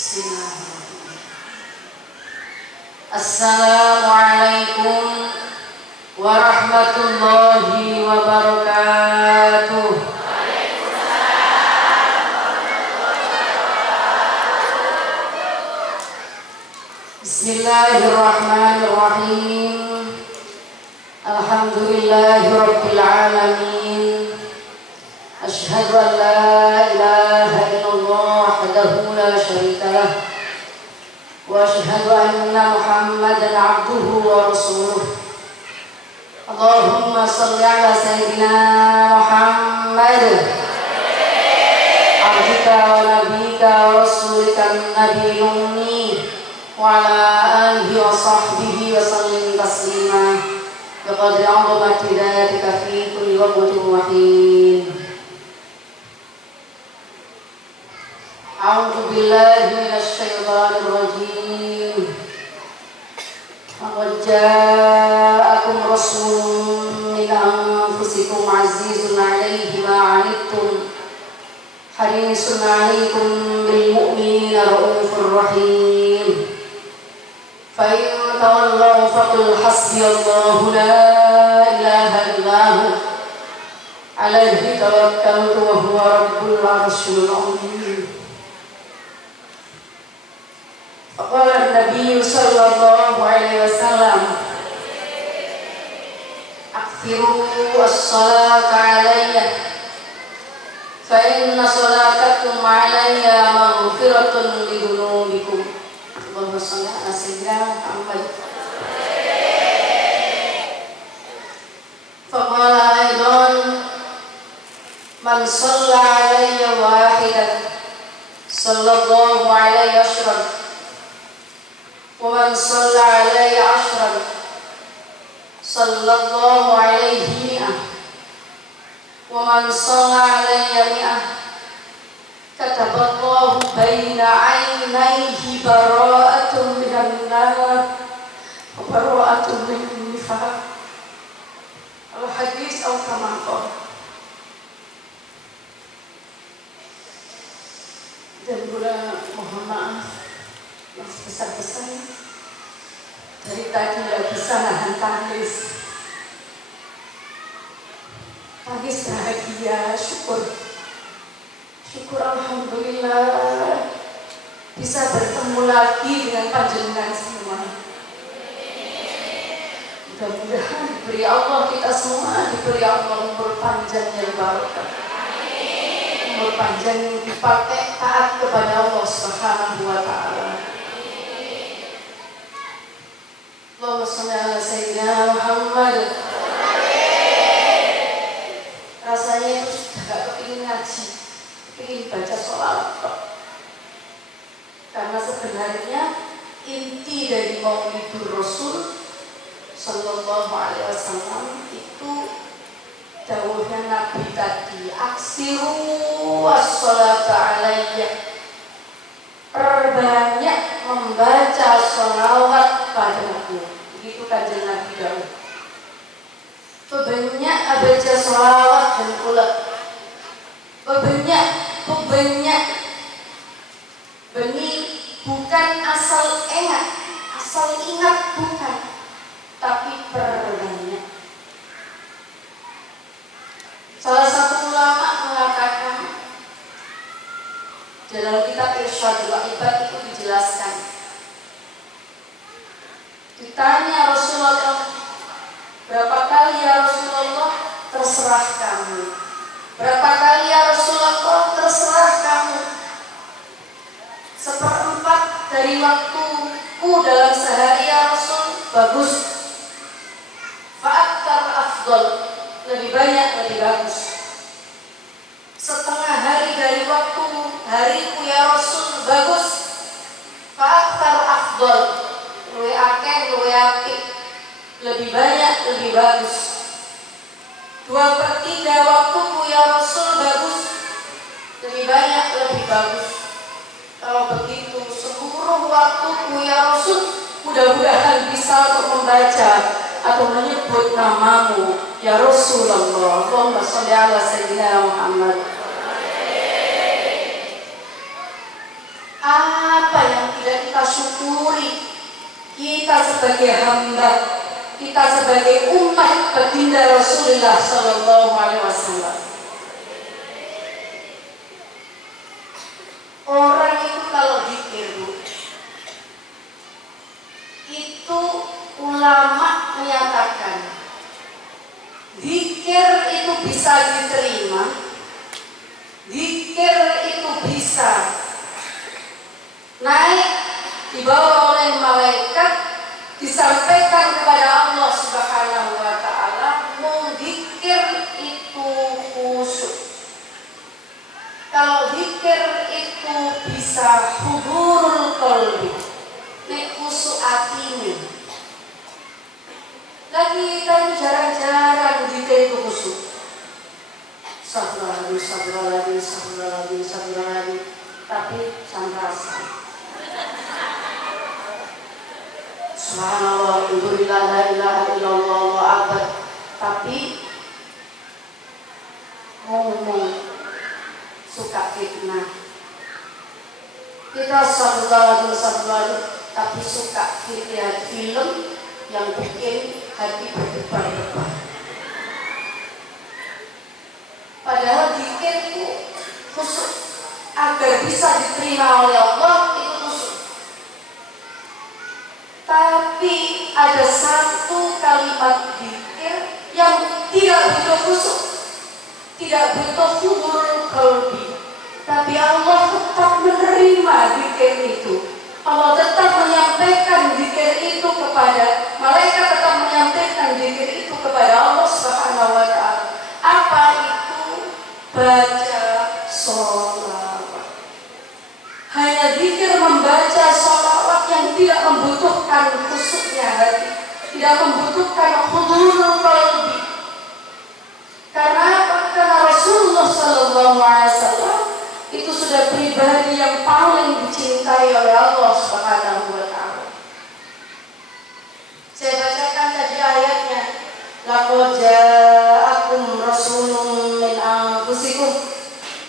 Bismillahirrahmanirrahim. Assalamualaikum warahmatullahi wabarakatuh. Bismillahirrahmanirrahim. Alhamdulillahirabbil alamin. Asyhadu an la ilaha illallah wahdahu la syarika lah. Wa asyhadu anna Muhammadan abduhu wa rasuluh. Allahumma shalli ala sayyidina Muhammad abdika wa nabiyika wa rasulika nabiyil ummi wa ala alihi wa sahbihi wa sallim taslima biqadri 'azamati dzatika fi kulli waqtin wa hin. A'udzu billahi minasy syaithanir rajim. Laqad ja'akum rasulun min anfusikum 'azizun 'alaihi ma 'anittum harisun 'alaikum bil mu'minina raufur rahim. Fa in tawallaw faqul hasbiyallahu la ilaha illa hu 'alaihi tawakkaltu wa huwa rabbul 'arsyil 'azim. Qala Nabi sallallahu alaihi wasallam, akthiru as-salata alayya fa inna salatakum alayya maghfiratun li dhunubikum. Allahumma shalli ala sayyidina Muhammad. Faqala aidan, man shalla alayya wahidan sallallahu alaihi wasallam ومن صلى علي 10 صلى الله عليه 100 ومن صلى علي 100 كتب الله بين عينيه براءة من النار وبراءة من النفاق. Al-hadis atau kama qala. Dan pula mohon maaf besar-besarnya, dari tadi tidak bisa nahan tangis bahagia, syukur alhamdulillah bisa bertemu lagi dengan panjenengan semua. Mudah-mudahan diberi Allah, kita semua diberi Allah umur panjang yang barokah, umur panjang yang dipakai taat kepada Allah Subhanahu wa ta'ala. Allahumma shalli ala sayyidina Muhammad. Rasanya itu sudah gak kepingin ngaji, kepingin baca sholawat kok. Karena sebenarnya inti dari Maulidur Rasul sallallahu alaihi wasallam itu dawuhnya Nabi tadi, aksiru was-sholata alayya, perbanyak membaca sholawat padaku. Begitu kanjeng Nabi dawuh. Perbanyak baca sholawat dan pula perbanyak beni bukan asal ingat bukan, tapi perbanyak. Salah satu ulama mengatakan dalam kitab Irsyadul Ibad itu dijelaskan, ditanya Rasulullah, berapa kali ya Rasulullah? Terserah kamu. Berapa kali ya Rasulullah? Terserah kamu. 1/4 dari waktuku dalam sehari ya Rasul. Bagus. Fa'aktar afdol, lebih banyak lebih bagus. 1/2 hari dari waktu hariku ya Rasul. Bagus. Fa'aktar afdol, luwe akeh luwe apik, lebih banyak lebih bagus. 2/3 waktuku ya Rasul. Bagus, lebih banyak lebih bagus. Kalau begitu seluruh waktuku ya Rasul, mudah-mudahan bisa untuk membaca atau menyebut namamu ya Rasulullah. Allahumma sholli ala sayyidina Muhammad. Apa mensyukuri kita sebagai hamba, kita sebagai umat baginda Rasulullah Sallallahu Alaihi Wasallam. Orang itu kalau zikir, itu ulama menyatakan zikir itu bisa diterima, zikir itu bisa naik dibawa oleh malaikat, disampaikan kepada Allah Subhanahu wa Ta'ala. Zikir itu khusyuk. Kalau zikir itu bisa hudurul qalbi, nek khusyuk atine. Lagi kita jarang-jarang zikir itu khusyuk. Sabraladi, tapi sanrasa. Subhanallah, alhamdulillah, la ilaha illallah, Allahu akbar. Tapi ngomong suka fitnah. Kita sabraladi, tapi suka lihat film yang bikin hati berdebar-debar. Padahal zikir itu khusyuk, agar bisa diterima oleh Allah itu khusyuk. Tapi ada satu kalimat zikir yang tidak butuh khusyuk, tidak butuh hudurul qalbi, tapi Allah tetap menerima zikir itu. Allah tetap menyampaikan zikir itu kepada malaikat, tetap menyampaikan zikir itu kepada Allah Subhanahu wa Ta'ala. Apa itu? Baca sholawat. Hanya zikir membaca sholawat yang tidak membutuhkan khusyuknya hati, tidak membutuhkan hudurul qalbi. Karena apa? Karena Rasulullah Sallallahu Alaihi Wasallam itu sudah pribadi yang paling dicintai oleh Allah Subhanahu wa Ta'ala. Saya bacakan tadi ayatnya. Laqad ja'akum rasulun min anfusikum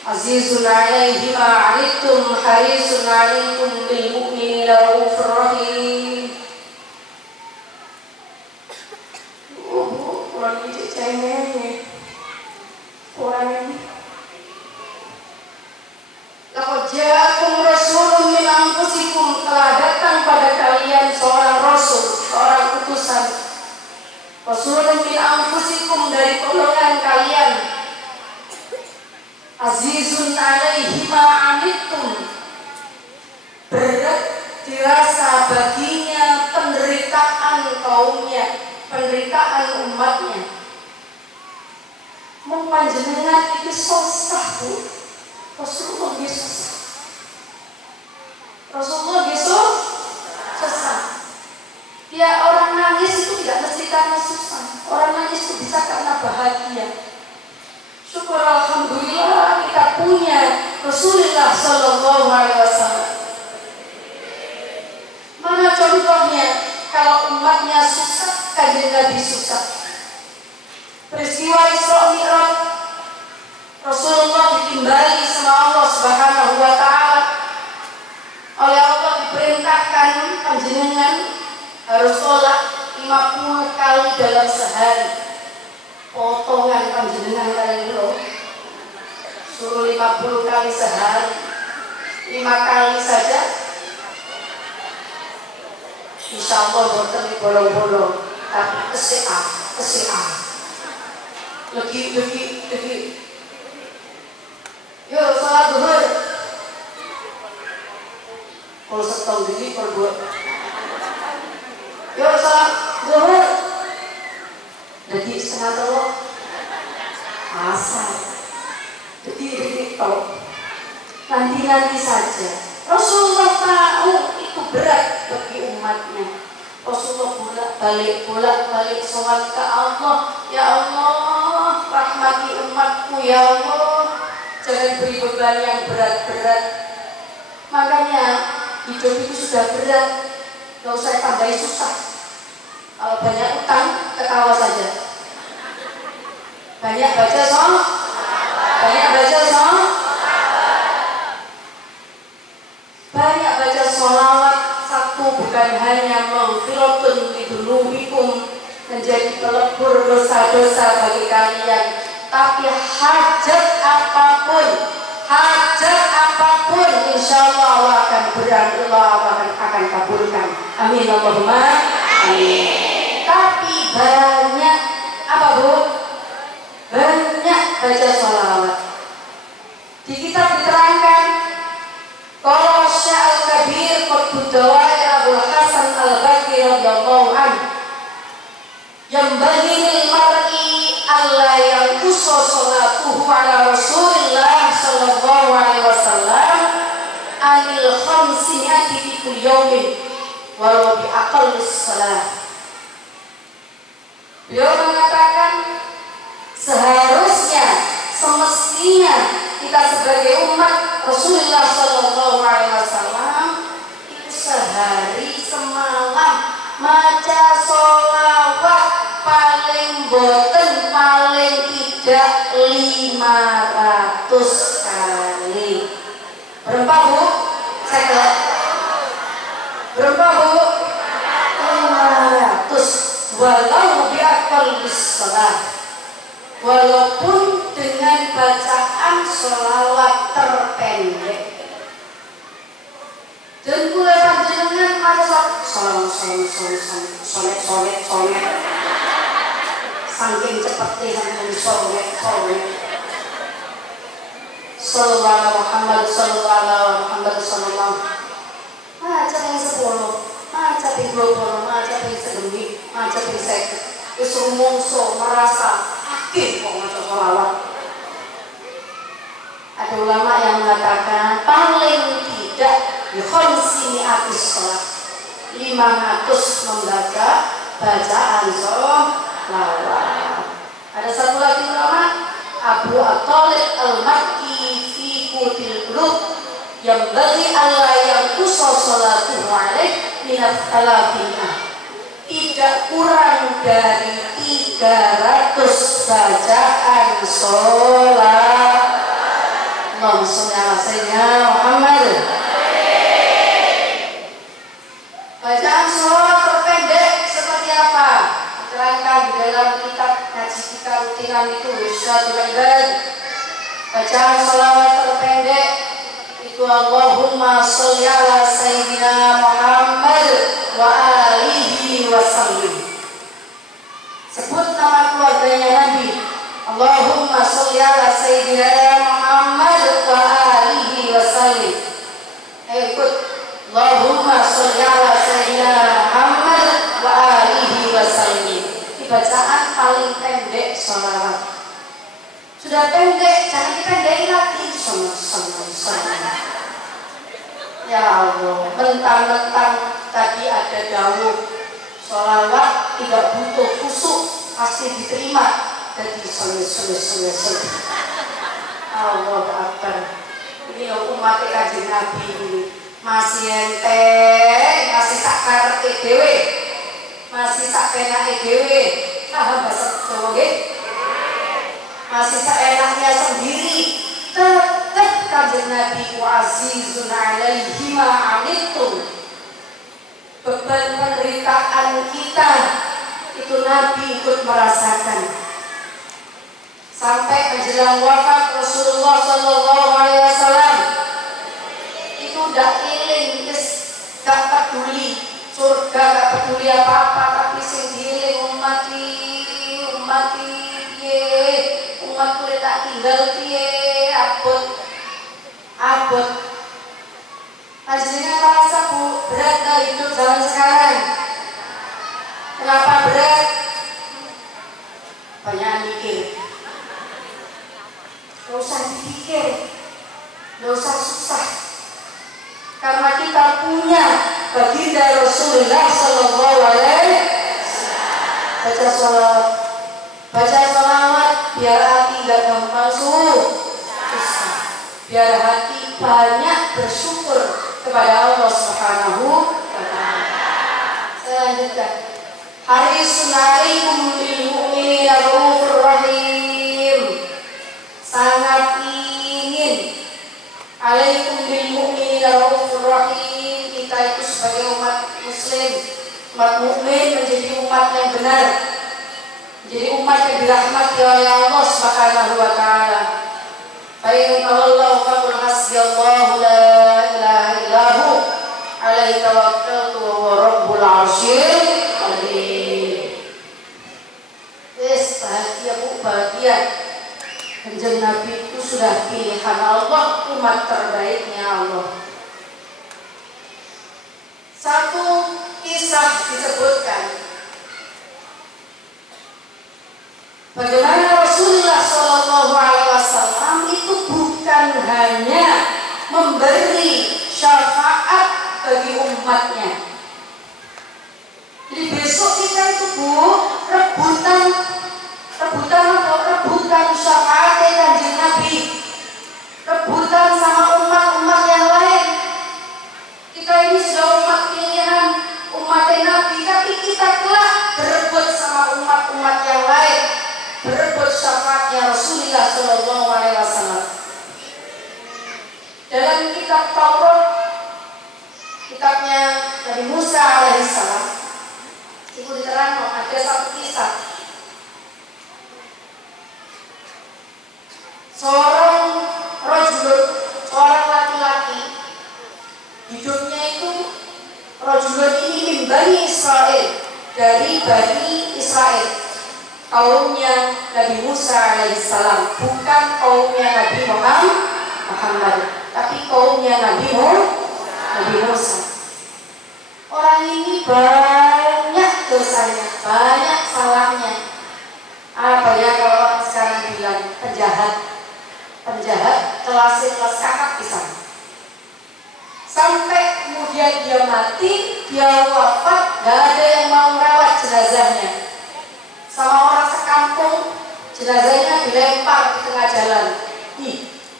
azizun 'alaihi ma 'anittum harisun 'alaikum bil mu'minina raufur rahim. Orang ini cengeng. Orang ini laqad ja'akum rasulun min anfusikum, telah datang pada kalian seorang rasul, seorang utusan. Rasulun min anfusikum, dari golongan kalian. Azizun 'alaihi ma 'anittum, berat dirasa baginya penderitaan kaumnya, penderitaan umatnya. Mau panjenengan itu susah, Bu. Rasulullah Yesus. Rasulullah Yesus susah. Ya, orang nangis itu tidak mesti karena susah. Orang nangis itu bisa karena bahagia. Syukur alhamdulillah kita punya Rasulullah Sallallahu Alaihi Wasallam. Mana contohnya? Kalau umatnya susah, kanjeng Nabi susah. Peristiwa Isra Mi'raj, Rasulullah ditimbali sama Allah Subhanahu wa Ta'ala. Oleh Allah diperintahkan panjenengan harus sholat 50 kali dalam sehari. Potongan panjenengan kali itu suruh 50 kali sehari, 5 kali saja insya Allah boten bolong-bolong, tapi keseah lagi yuk sholat zuhur kalau setong gini kalau buat yuk sholat zuhur jadi setengah telur asal jadi kalau nanti saja. Rasulullah tahu itu berat bagi umatnya. Rasulullah bolak-balik sholat ke Allah. Ya Allah, rahmati umatku ya Allah, jangan beri beban yang berat-berat. Makanya hidup itu sudah berat, gak usah tambahin susah. Kalau banyak utang, ketawa saja. Banyak baca sholawat, banyak baca sholawat 1 bukan hanya maghfiratun lidunubikum, menjadi pelebur dosa-dosa bagi kalian, tapi hajat apapun insya Allah Allah akan berani, Allah akan kabulkan. Amin Allahumma amin. Tapi banyak apa Bu? Banyak baca sholawat. Di kitab diterangkan kalau Sya'al Kabir Qutbud Dawair Abul Hasan Al-Bakri radhiyallahu anhu yang bagi mar'i Allah yang khusus salatuhu ala Rasulillah sallallahu alaihi wasallam anil khamsiyati fi kulli yaumin walau bi aqallis salat. Beliau mengatakan seharusnya, semestinya kita sebagai umat Rasulullah sallallahu alaihi wasallam itu sehari semalam maca sholawat paling boten paling tidak 500 kali. Berapa Bu? Saya berapa Bu? 500. Walau biakal bisalah, walaupun dengan bacaan sholawat terpendek. Dan kula panjenengan maca sonet saking cepete saking sonet sallallahu Muhammad sallallahu maca yang 10, maca ping 20, maca ping 10, maca ping 50. Wis rumangsa merasa akeh kok maca sholawat. Ada ulama yang mengatakan paling tidak khamsini atus sholat 500 membaca bacaan sholawat. Ada satu lagi ulama Abu At-Talib Al-Makki fi Qutil Qulub yang bagi Allah yang khusus sholatuhu alaih minat alafina, tidak kurang dari 300 bacaan sholat. Allahumma sholli ala sayyidina Muhammad. Bacaan sholawat terpendek seperti apa? Diterangkan di dalam kitab ngaji kita rutinan itu Irsyadul Ibad. Bacaan sholawat terpendek itu Allahumma sholli ala sayyidina Muhammad wa alihi wa sallim. Sebut nama keluarganya Nabi. Allahumma sholli ala sayyidina Muhammad wa alihi wa sallim. Ayo ikut. Allahumma sholli ala sayyidina Muhammad wa alihi wa sallim. Bacaan paling pendek sholawat. Sudah pendek, jangan dipendeki lagi. Ya Allah, mentang-mentang tadi ada dawuh sholawat tidak butuh khusuk pasti diterima. Jadi sulit. Allah Akbar. Ini umat Kanjeng Nabi ini masih enteng, masih sak karepe dhewe, masih sak penake dhewe. Paham bahasa Jawa nggih? Masih sak enaknya sendiri. Tetap Kanjeng Nabi wa azizun alaihi ma anittum. Beban penderitaan kita itu Nabi ikut merasakan. Sampai menjelang wafat Rasulullah sallallahu alaihi wasallam itu udah iling, gak peduli surga, gak peduli apa-apa, tapi sing diiling umat piye, umat kulit tak tinggal piye, abot. Hasilnya merasa berat gak hidup zaman sekarang? Kenapa berat? Banyak mikir. Gak usah dipikir, gak usah susah, karena kita punya baginda Rasulullah sallallahu alaihi wasallam. Baca sholawat biar hati gak gampang susah, biar hati banyak bersyukur kepada Allah Subhanahu wa ta'ala. Selanjutnya, harisun alaikum bil mu'minina raufur rahim. Sangat ingin alaikum bil mu'minina raufur rahim, kita itu sebagai umat muslim umat mukmin menjadi umat yang benar, menjadi umat yang dirahmati oleh Allah Subhanahu wa taala. Fa in tawallahu faqul hasbiyallahu la ilaha illahu alaihi tawakkaltu wa huwa rabbul arsyil azim. Bahagia Bu, bahagia. Kanjeng Nabi itu sudah pilihan Allah, umat terbaiknya Allah. Satu kisah disebutkan bagaimana Rasulullah SAW itu bukan hanya memberi syafaat bagi umatnya. Jadi besok kita itu Bu, rebutan syafaat Kanjeng Nabi, rebutan sama umat-umat yang lain. Kita ini sudah umat pilihan, umat Nabi, tapi kita kelak berebut sama umat-umat yang lain, berebut syafaatnya Rasulullah SAW. Dalam kitab Taurat, kitabnya Nabi Musa alaihissalam, itu diterangkan ada satu kisah. Seorang laki-laki, hidupnya itu rajulun ini min Bani Israel, dari Bani Israel, kaumnya Nabi Musa alaihissalam, bukan kaumnya Nabi Muhammad, tapi kaumnya Nabi Musa. Orang ini banyak dosanya, banyak salahnya. Apa ya kalau orang sekarang bilang penjahat kelas kakak pisang. Sampai kemudian dia mati, dia wafat, gak ada yang mau merawat jenazahnya. Sama orang sekampung, jenazahnya dilempar di tengah jalan.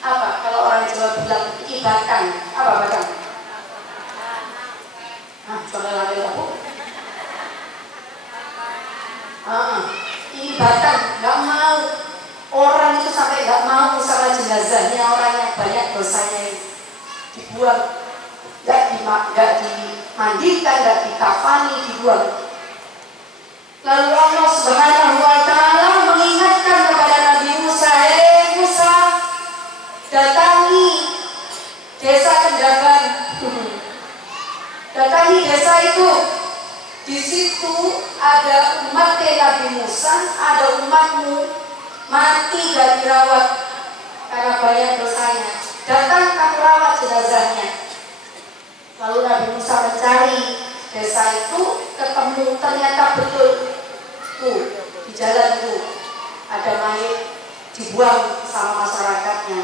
Apa kalau orang Jawa bilang ini batang? Apa batang? Coba lari aku. Ini batang, gak mau. Orang itu sampai gak mau sama jenazahnya, orang yang banyak dosanya ini dibuang, gak dimandikan, gak dikafani, dibuang. Lalu Allah Subhanahu wa taala mengingatkan kepada Nabi Musa, Musa, datangi desa Kendaban. Datangi desa itu. Di situ ada umat Nabi Musa, ada umatmu mati gak dirawat karena banyak dosanya. Datang kamu rawat jenazahnya. Lalu Nabi Musa mencari desa itu, ketemu, ternyata betul di jalan itu ada mayat dibuang sama masyarakatnya.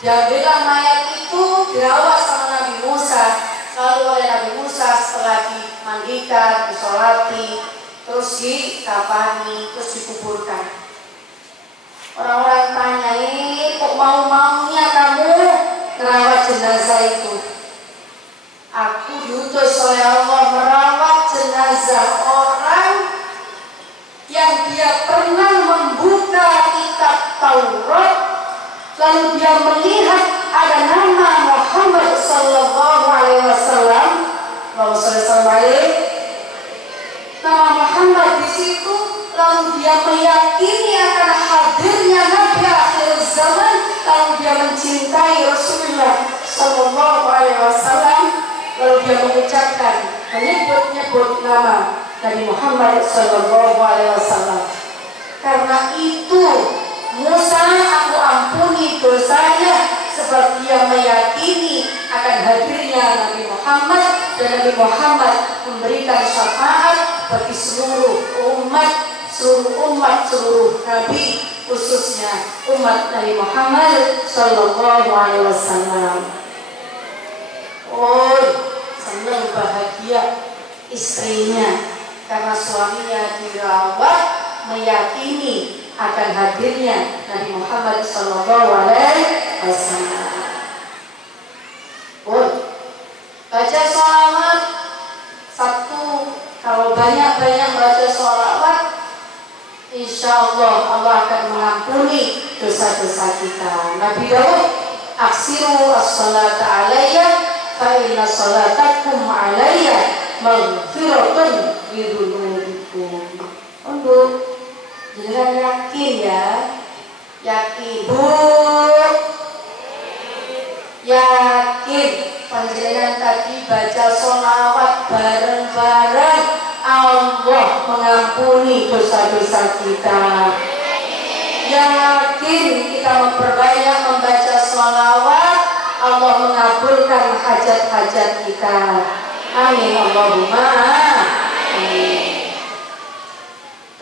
Diambillah mayat itu, dirawat sama Nabi Musa. Lalu oleh Nabi Musa setelah dimandikan, disolati, terus dikafani, terus dikuburkan. Orang-orang tanya, ini kok mau-maunya kamu merawat jenazah itu? Aku diutus oleh Allah merawat jenazah orang yang dia pernah membuka kitab Taurat, lalu dia melihat ada nama Muhammad sallallahu alaihi wasallam. Nama Muhammad di situ, lalu dia meyakini akan hadirnya Nabi akhir zaman, lalu dia mencintai Rasulullah sallallahu alaihi wasallam, lalu dia mengucapkan, menyebut nama Nabi Muhammad sallallahu alaihi wasallam. Karena itu Musa, aku ampuni dosanya, sebab dia meyakini akan hadirnya Nabi Muhammad, dan Nabi Muhammad memberikan syafaat bagi seluruh umat, seluruh nabi, khususnya umat Nabi Muhammad sallallahu alaihi wasallam. Oh, senang bahagia istrinya karena suaminya dirawat, meyakini akan hadirnya Nabi Muhammad sallallahu alaihi wasallam. Baca sholawat satu, kalau banyak-banyak baca sholawat, insya Allah Allah akan mengampuni dosa-dosa kita. Nabi Daud, aksiru as-salata alayya fa inna salatakum alayya maghfiratun lidunubikum. Untuk jangan yakin ya, yakin Bu, yakin panjenengan tadi baca sholawat bareng-bareng, Allah mengampuni dosa-dosa kita. Yakin kita memperbanyak membaca sholawat, Allah mengabulkan hajat-hajat kita. Amin Allahumma amin.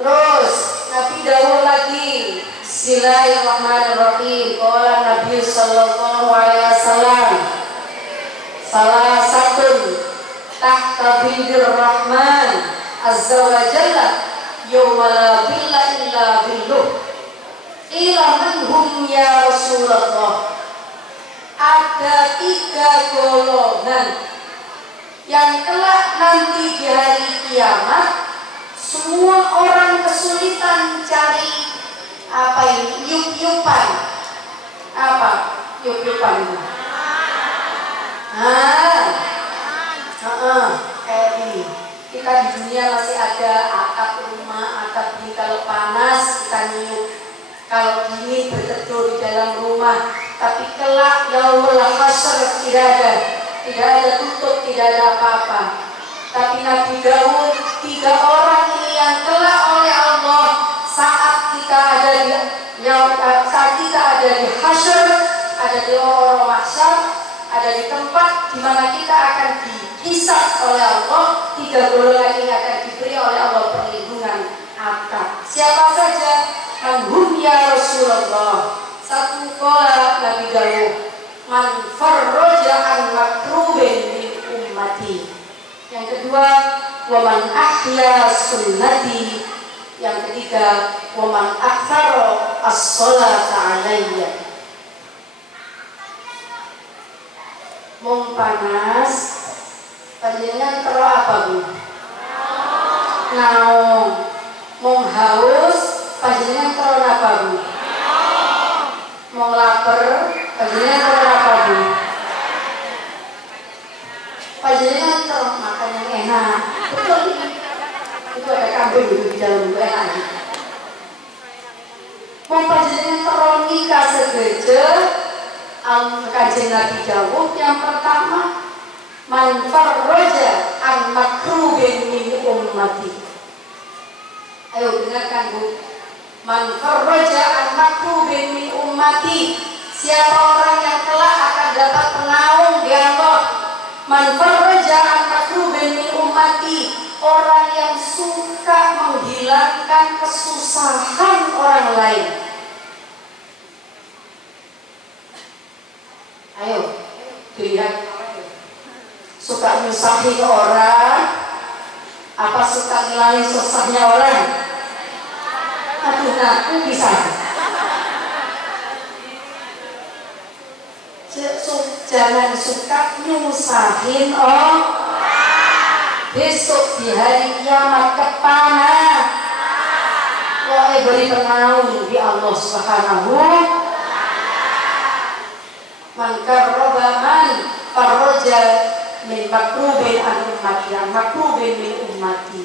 Terus Nabi dawuh lagi, Bismillahirrahmanirrahim. Qala Nabi sallallahu alaihi wasallam, salah satu tahta bidir rahman azza wa jalla yawma la billa illa billuh. Ila manhum ya Rasulullah. Ada 3 golongan yang kelak nanti di hari kiamat semua orang kesulitan cari apa ini, yup-yupan. Apa yup-yupan itu? Kayak ini. Kita di dunia masih ada atap rumah, atap ini kalau panas kita niup, kalau dingin berteduh di dalam rumah. Tapi kelak yaumul hasyr tidak ada tutup, tidak ada apa-apa. Tapi Nabi Daud 3 orang ini yang kelak oleh Allah saat kita ada di hasyr, ada di orang mahsyar, ada di tempat di mana kita akan dihisab oleh Allah. 3 golongan ini akan diberi oleh Allah perlindungan atap. Siapa saja? Manhum ya Rasulullah. 1 qala Nabi Daud, man farraja an makrubin min ummati. Yang kedua, wa man ahya sunnati. Yang ketiga, wa man aktsara as-sholata alayya. Mung panas, panjenengan tero apa Bu? Naon. Mung haus, panjenengan tero apa Bu? Mau lapar, panjenengan tero apa Bu? Panjenengan tero makan yang enak. Betul ini. Itu ada kambing di dalam enak. Mau panjenengan tero nikah segeje, Kanjeng Nabi dawuh yang pertama, man farraja an makrubin min ummati. Ayo dengarkan Bu. Man farraja an makrubin min ummati. Siapa orang yang kelak akan dapat penaung di Allah? Man farraja an makrubin min ummati. Orang yang suka menghilangkan kesusahan orang lain. Ayo, dilihat. Suka nyusahin orang, apa suka ngilangin susahnya orang? Aduh, ngaku bisa. Jangan suka nyusahin orang. Besok di hari kiamat kepana. Wahai beri penaung di Allah Subhanahu. Man karraba man farraja min makrubin an ummati, makrubin min ummati.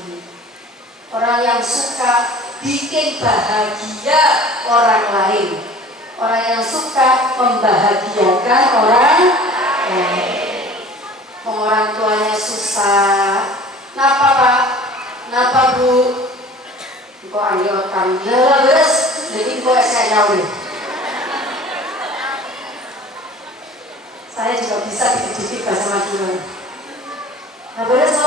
Orang yang suka bikin bahagia orang lain, orang yang suka membahagiakan orang lain. Orang tuanya susah, napa Pak? Napa Bu? Kok ambil otak? Ya beres, jadi kok saya nyawa. Saya juga bisa dikit-dikit bahasa Madura. Nah beres,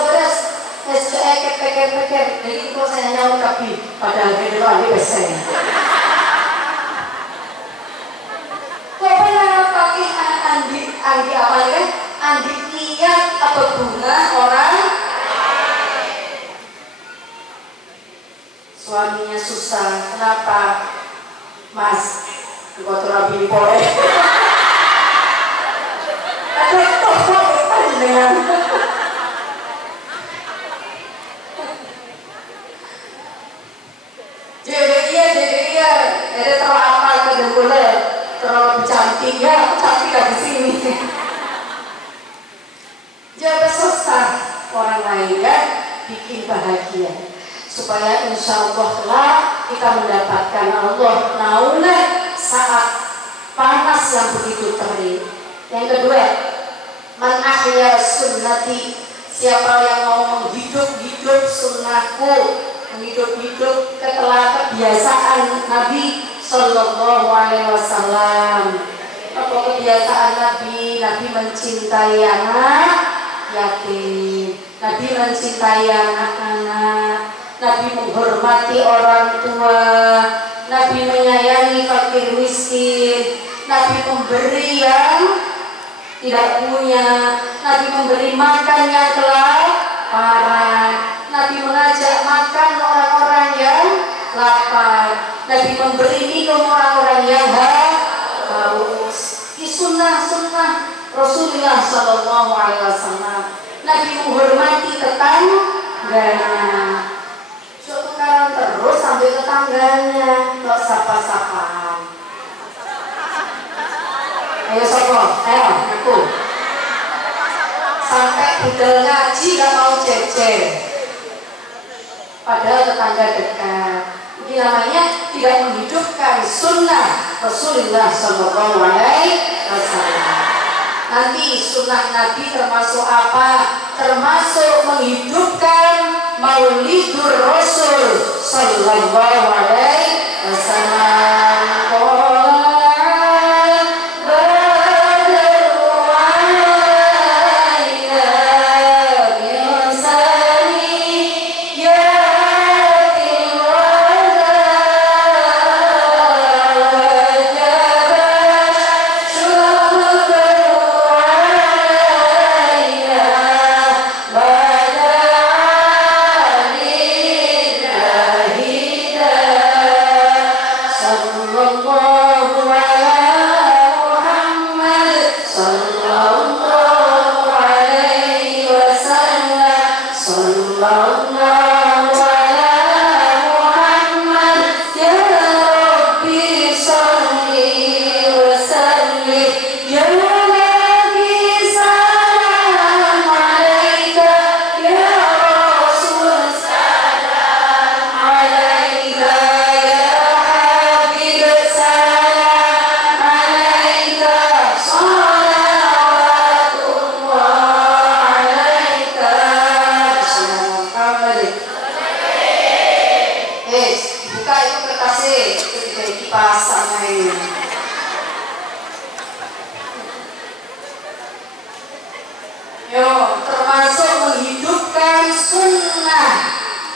peker. Jadi kok saya nyawa tapi padahal dia dulu ambil saya. Kok pernah pakai andi apa ya? Andi niat atau bunga orang? Suaminya susah, kenapa? Mas, kotor rabi boleh. Ada tokoh dengan jadi ada terlalu apa ke boleh terlalu cantik ya, cantik di sini. Jadi susah orang lain ya, bikin bahagia. Supaya insya Allah kelak kita mendapatkan Allah naungan saat panas yang begitu terik. Yang kedua, man ahya sunnati, siapa yang mau menghidup-hidup sunnahku, menghidup-hidup kebiasaan Nabi Sallallahu Alaihi Wasallam. Apa kebiasaan Nabi? Nabi mencintai anak yatim, Nabi mencintai anak-anak, Nabi menghormati orang tua, Nabi menyayangi fakir miskin, Nabi memberi yang tidak punya, Nabi memberi makan yang kelaparan, Nabi mengajak makan orang-orang yang lapar, Nabi memberi minum orang-orang yang haus. Di sunnah-sunnah Rasulullah Sallallahu Alaihi Wasallam. Nabi menghormati tetangganya. Tukaran terus sampai tetangganya, nggak sapa-sapaan. Ayo sopo, ayo aku. Sampai budal ngaji gak mau jejer. Padahal tetangga dekat. Ini namanya tidak menghidupkan sunnah Rasulullah Sallallahu Alaihi Wasallam. Nanti sunnah Nabi termasuk apa? Termasuk menghidupkan Maulidur Rasul Sallallahu Alaihi Wasallam.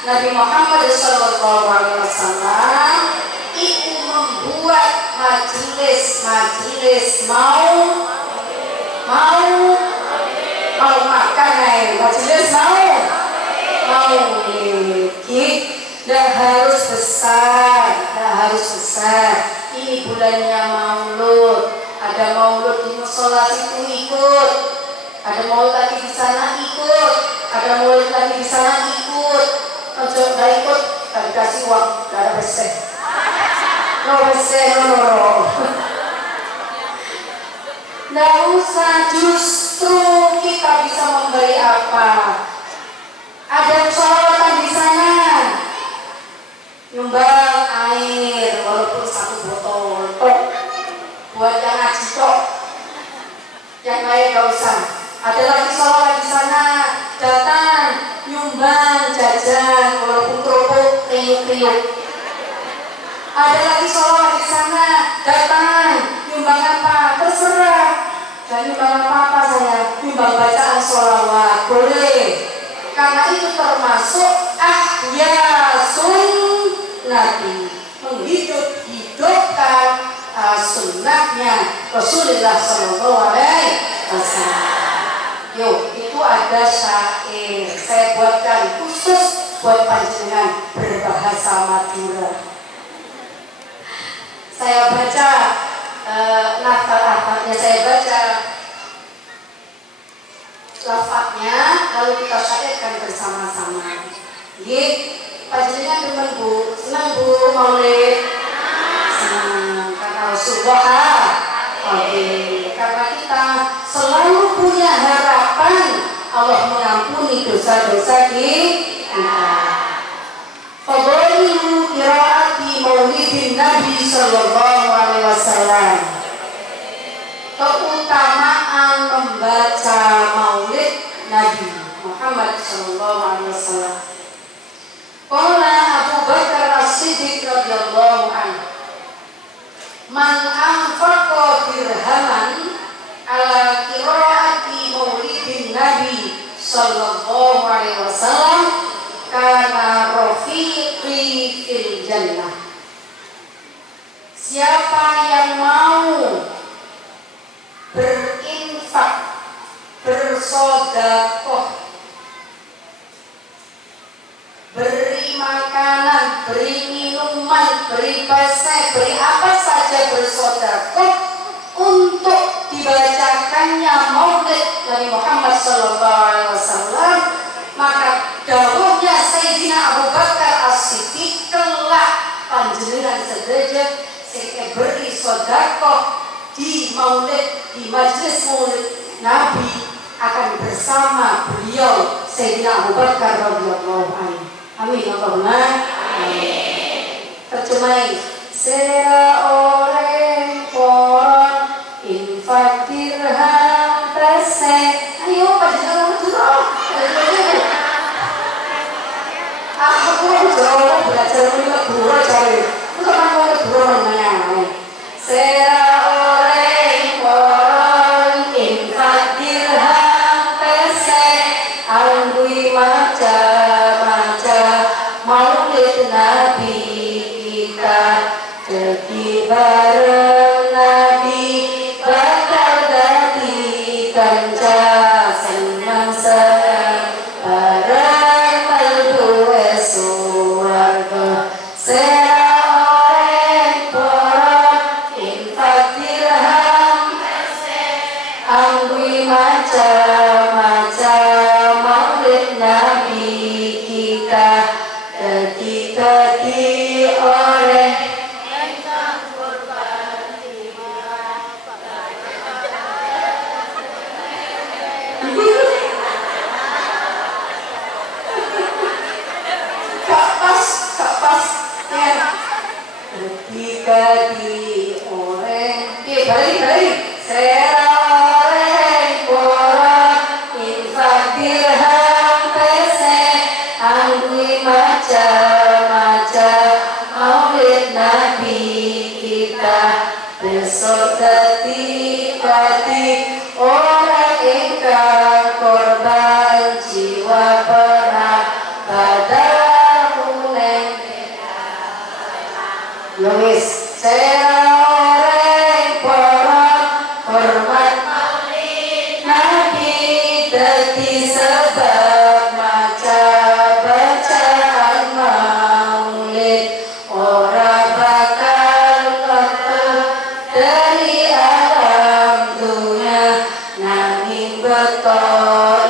Nabi Muhammad Sallallahu Alaihi Wasallam itu membuat majelis mau makan majelis mau dan harus besar. Ini bulannya Maulud, ada Maulud di musola itu ikut, ada Maulud lagi di sana ikut, ada Maulud lagi di sana ikut. Ojo gak ikut, gak dikasih uang, gak ada besek. No. Nggak usah, justru kita bisa memberi apa? Ada sholawatan di sana, nyumbang air walaupun 1 botol tok, buat yang ngaji tok, yang lain gak usah. Ada lagi sholawat di sana, datang nyumbang jajan walaupun kerupuk kriuk. Ada lagi sholawat di sana, datang nyumbang apa? Terserah. Dan nyumbang apa saya? Nyumbang bacaan sholawat boleh. Karena itu termasuk sunnati, menghidupkan sunnahnya Rasulullah Sallallahu Alaihi Wasallam. Yuk, itu ada syair saya buatkan khusus buat panjenengan berbahasa Madura. Saya baca lafaz-lafaznya, saya baca lafaznya, lalu kita syairkan bersama-sama. Nggih, panjenengan demen Bu, senang Bu maulid? Senang karena Rasulullah. Oke, karena kita selalu punya harapan Allah mengampuni mengampuni dosa-dosa kita. Fadailu qiraati maulidin Nabi sallallahu alaihi wasallam. Keutamaan membaca maulid Nabi Muhammad sallallahu alaihi wasallam. Qala Abu Bakar As-Siddiq radhiyallahu anhu, man anfaqa dirhaman ala qiraati maulidin Nabi sallallahu alaihi wasallam kana rafiqi fil jannah. Siapa yang mau berinfak, bersedekah, beri makanan, beri minuman, beri pesek, beri apa saja bersedekah untuk dibacakannya maulid Nabi Muhammad sallallahu alaihi wasallam, maka dawuhnya Sayyidina Abu Bakar As-Siddiq, kelak panjenengan sedaya sing beri sedekah di maulid, di majelis maulid Nabi akan bersama beliau Sayyidina Abu Bakar radhiyallahu anhu. Amin Allahumma amin. Terjemahin, sera orang koron infak dirham pesek. Ayo panjenengan turun. Aku jauh belajar menika guru cari. Untuk mana guru namanya? Sera orang koron infak dirham pesek angui macam-macam maulid Nabi kita jadi bareng Nabi bakal dadi kanca senang-senang bareng melbu suwarga. Sera orang koron infak dirham angui macam-macam maulid Nabi kita dadi oleh gak pas ya. Ketika di orang balik sera orang koran infak dirham pesek angui macam-macam maulid Nabi kita besok dadi orang ingkang korban jiwa perang badar muneng. Lewis sera orang koran hormat maulid Nabi dadi sebab maca bacaan maulid ora bakal lepas dari alam dunia nanging beto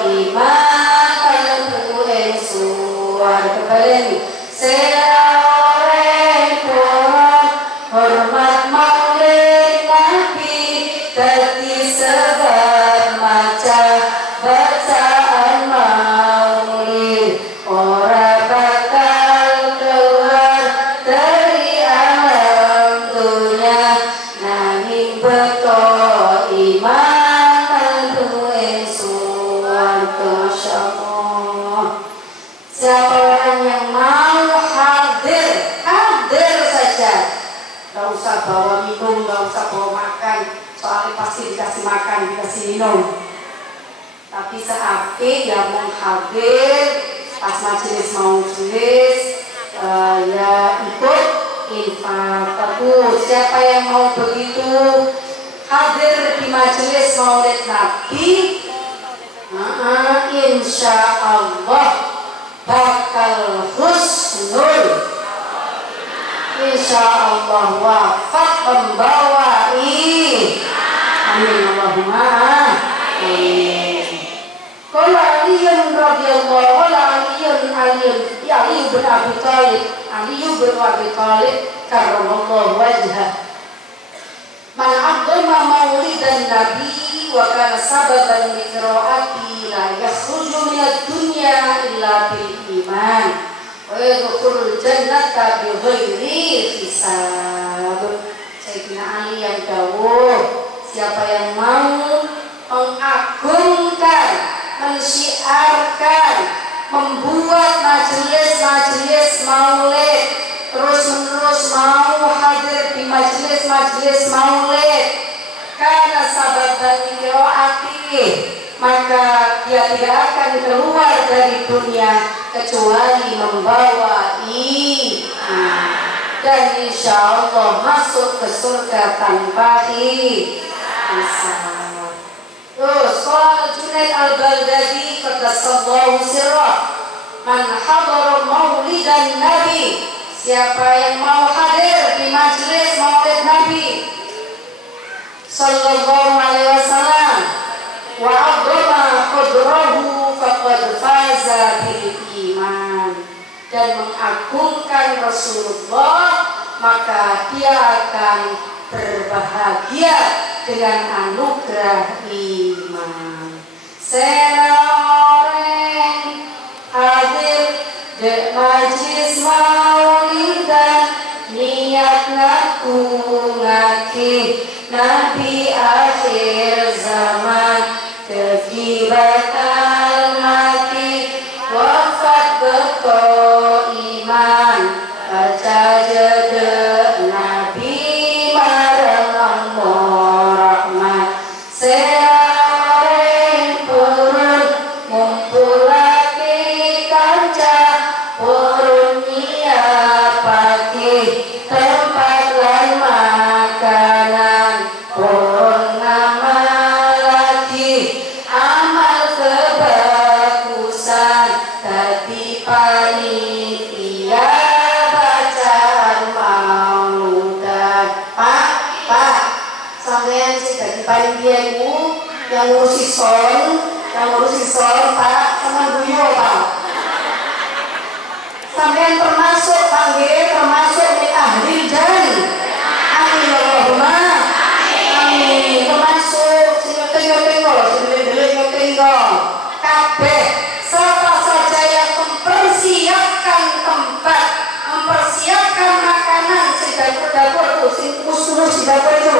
iman kalbu ing suwarga. Kembali sera orang koran hormat maulid Nabi dadi sebab maca bacaan maulid ora bakal keluar dari alam dunia nanging beto iman kalbu ing suwarga. Insyaallah. Siapa orang yang mau hadir saja, gak usah bawa minum, gak usah bawa makan, soalnya pasti dikasih makan, dikasih minum. Tapi seapik yang mau hadir pas majelis majelis ya ikut infak. Terus siapa yang mau begitu hadir di majelis maulid Nabi, insya Allah bakal husnul, insya Allah wafat membawa amin Allahumma amin. Qala Aliyun radhiyallahu Ali bin Abi Thalib, Ali bin Abi Thalib karramallahu wajhah, man 'azzama maulidan nabi wa kana sababan li qiraati la yakhruju minad dunya illa bil iman wa yadkhulul jannata bi ghairi hisab. Sayyidina Ali yang dawuh, siapa yang mau mengagungkan, mensyiarkan, membuat majelis-majelis maulid, terus-menerus mau hadir di majelis-majelis maulid, karena sababan qiraati, maka dia tidak akan keluar dari dunia kecuali membawa iman, dan insya Allah masuk ke surga tanpa hisab. Terus qala Junaid al-Baghdadi qaddasallahu sirrah, man hadara maulidan nabi, siapa yang mau hadir di majelis maulid Nabi sallallahu alaihi wasallam wa 'azzama qadrahu faqad faza bil iman, dan mengagungkan Rasulullah, maka dia akan berbahagia dengan anugerah iman. Seorang hadir di majlis maulidan, niat ngaku ngaki Nabi akhir zaman, kekibatal mati wafat beto iman, baca jeda Nabi marang Allah rahmat. Seorang purun ngumpulake kanca, purun nyiapake tempat lan makanan, purun ngamalake amal kebagusan, dadi panitia bacaan mauludan. Pak, sampean sih dadi panitia iku yang ngurusi son, Pak, sama guyo, Pak. Sampean termasuk panggil, termasuk min ahli dan amin Allahumma amin, termasuk sing kabeh siapa saja yang mempersiapkan tempat, mempersiapkan makanan, sing dapur tuh, sing umus di dapur itu,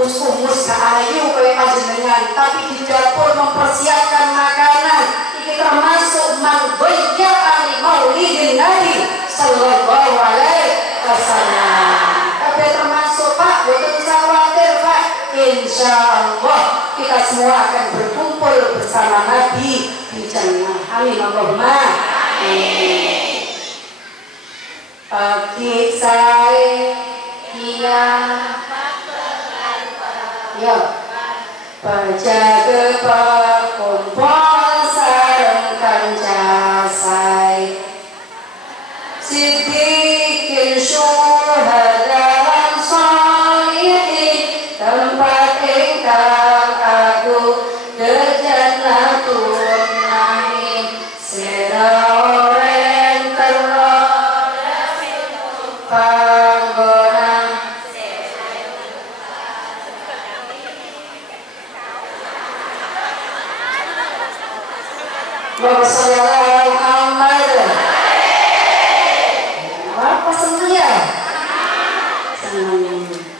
umus ayu kayak panjenengan, tapi di dapur mempersiapkan makanan, ini termasuk manggonya ali maulidin Nabi sallallahu alaihi wasallam. Tapi termasuk, Pak, bukan usah khawatir, Pak, insya Allah kita semua akan berkumpul bersama Nabi di jannah. Amin Allahumma amin. Pagi saya dia ya baca kepak kumpul sarengkan jasai, siddiqin syuhada lan sholihin, tempat ingkang agung jannatun na'im. Seorang terhadap panggonan Wassalamualaikum Muhammad. Apa senang ya?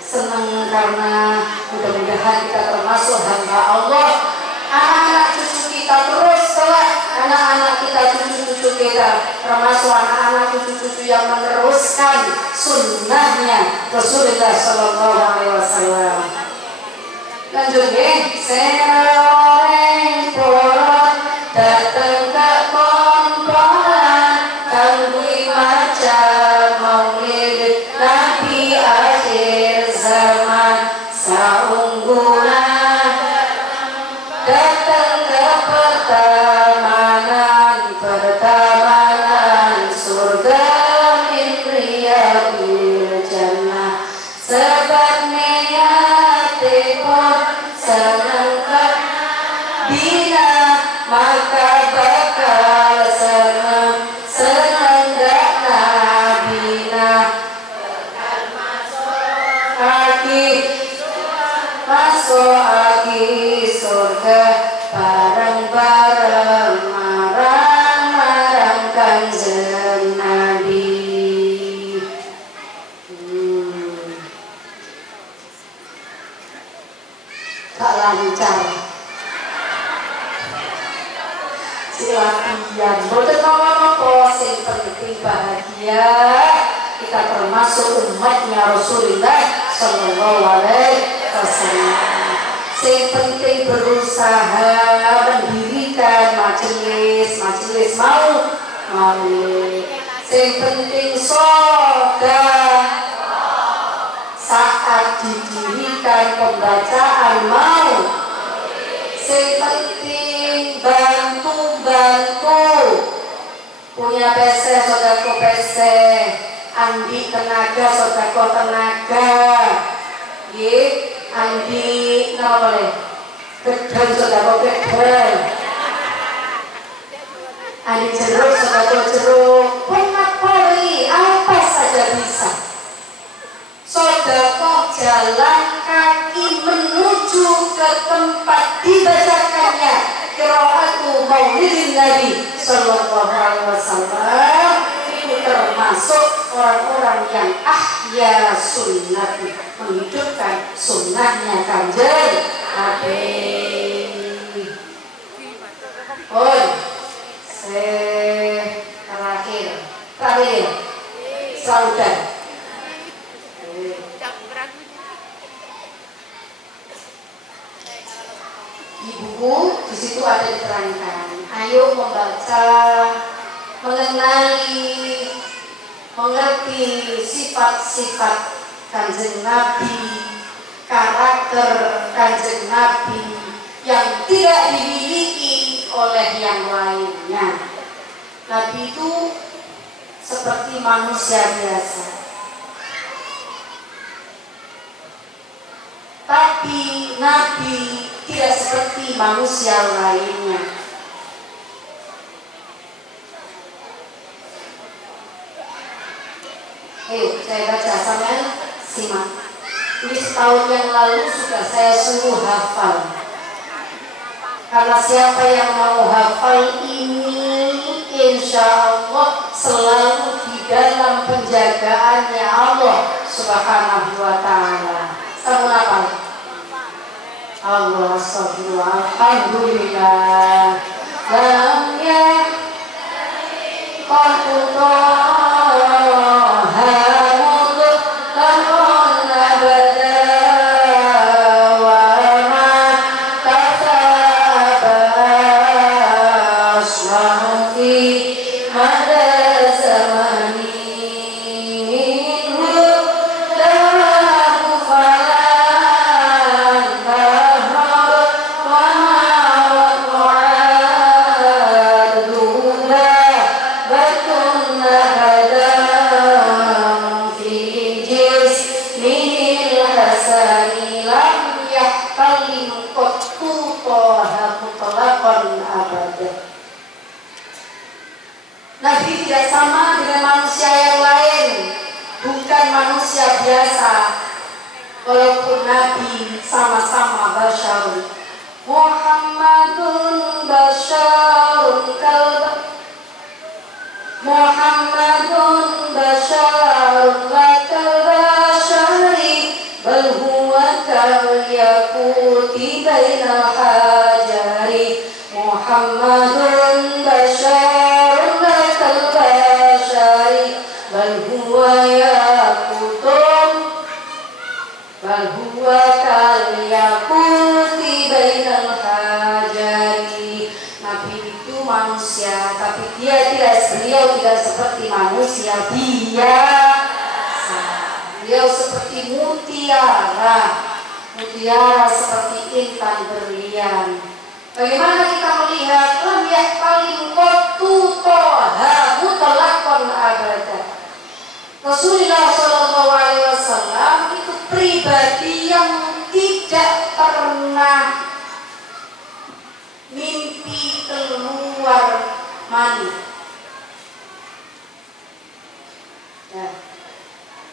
Senang karena mudah-mudahan kita termasuk hamba Allah. Anak-anak cucu kita terus kelak, anak-anak kita, cucu-cucu kita, termasuk anak-anak cucu-cucu yang meneruskan sunnahnya Rasulullah Sallallahu Alaihi Wasallam. Lanjut ya, sereng porot dateng ke kompolan, kanggo maca maulid Nabi akhir zaman, saunggulan dateng ke pertamanan surga min riyadil jannah, sebab niatipun seneng bina, maka bakal seneng gak nabina, bakal masuk kaki masuk lagi surga bareng-bareng marang-marang Kanjeng Nabi. Gak lancar latihan boten apa sing penting bahagia kita termasuk umatnya Rasulullah Sallallahu Alaihi Wasallam. Sing penting berusaha mendirikan majelis mau sing penting sedekah saat didirikan pembacaan mau sing penting bantu punya PC sodako PC andi tenaga sodako tenaga andi apa boleh gedeng sodako gedeng andi jeruk sodako jeruk pengapari apa saja bisa sodako jalan kaki menuju ke tempat dibacakannya qiraatu maulidin Nabi Sallallahu Alaihi Wasallam. Itu termasuk orang-orang yang ahya sunnah, menghidupkan sunnahnya Kanjeng Nabi. Terakhir saudan. Di buku di situ ada diterangkan, ayo membaca, mengenali, mengerti sifat-sifat Kanjeng Nabi, karakter Kanjeng Nabi yang tidak dimiliki oleh yang lainnya. Nabi itu seperti manusia biasa, tapi Nabi tidak seperti manusia lainnya. Ayo saya baca sampai simak. Ini setahun yang lalu sudah saya suruh hafal. Karena siapa yang mau hafal ini, insya Allah selalu di dalam penjagaannya Allah Subhanahu wa Ta'ala. Sama apa? Allah astagfirullah alhamdulillah lam Nabi tidak sama dengan manusia yang lain, bukan manusia biasa. Walaupun Nabi sama-sama basyarun. Muhammadun basyarun Muhammadun basyarun lakal basyari bal huwa kal yaquti bainal hajari. Muhammadun basyarun lakal basyari bal huwa yaqutum bal huwa kal yaquti bainal hajari. Nabi itu manusia, tapi beliau tidak seperti manusia biasa. Beliau seperti mutiara seperti intan berlian. Bagaimana kita melihat lam yahtalim qattu toha mutlaqan abada. Rasulullah Shallallahu Alaihi Wasallam itu pribadi yang tidak pernah mimpi keluar mani. Ya.